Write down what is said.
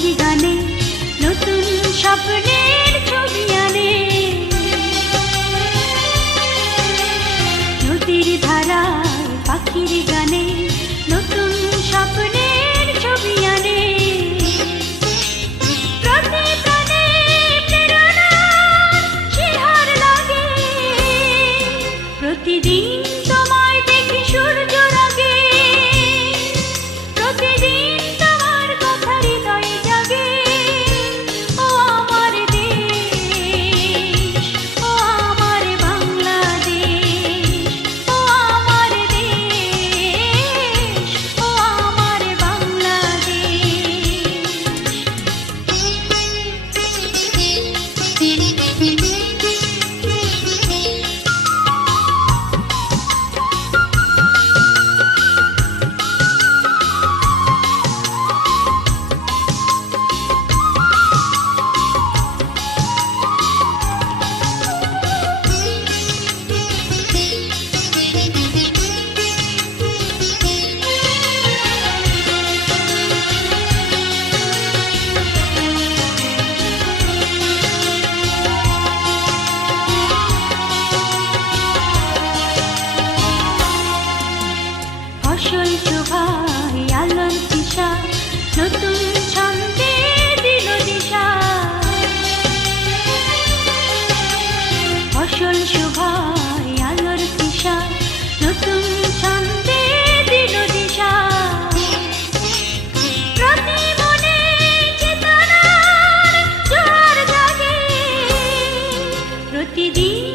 পাখির গানে নতুন স্বপ্নের ছবি আনে। নদীর ধারায় পাখির গানে নতুন স্বপ্নের ছবি আনে। প্রতি প্রাণে প্রেরণার শিহর লাগে, প্রতিদিন তোমায় দেখি সূর্য রাগে, প্রতিদিন তোমার কথা হৃদয়ে জাগে। ও আমার দেশ, ও আমার বাংলাদেশ, ও আমার দেশ, ও আমার ফসল শোভায় আলোর দিশা, নতুন ছন্দে দিল দিশা। ফসল শোভায় আলোর দিশা, নতুন ছন্দে দিল দিশা। প্রতি মনে চেতনার জোয়ার জাগে, প্রতিদিন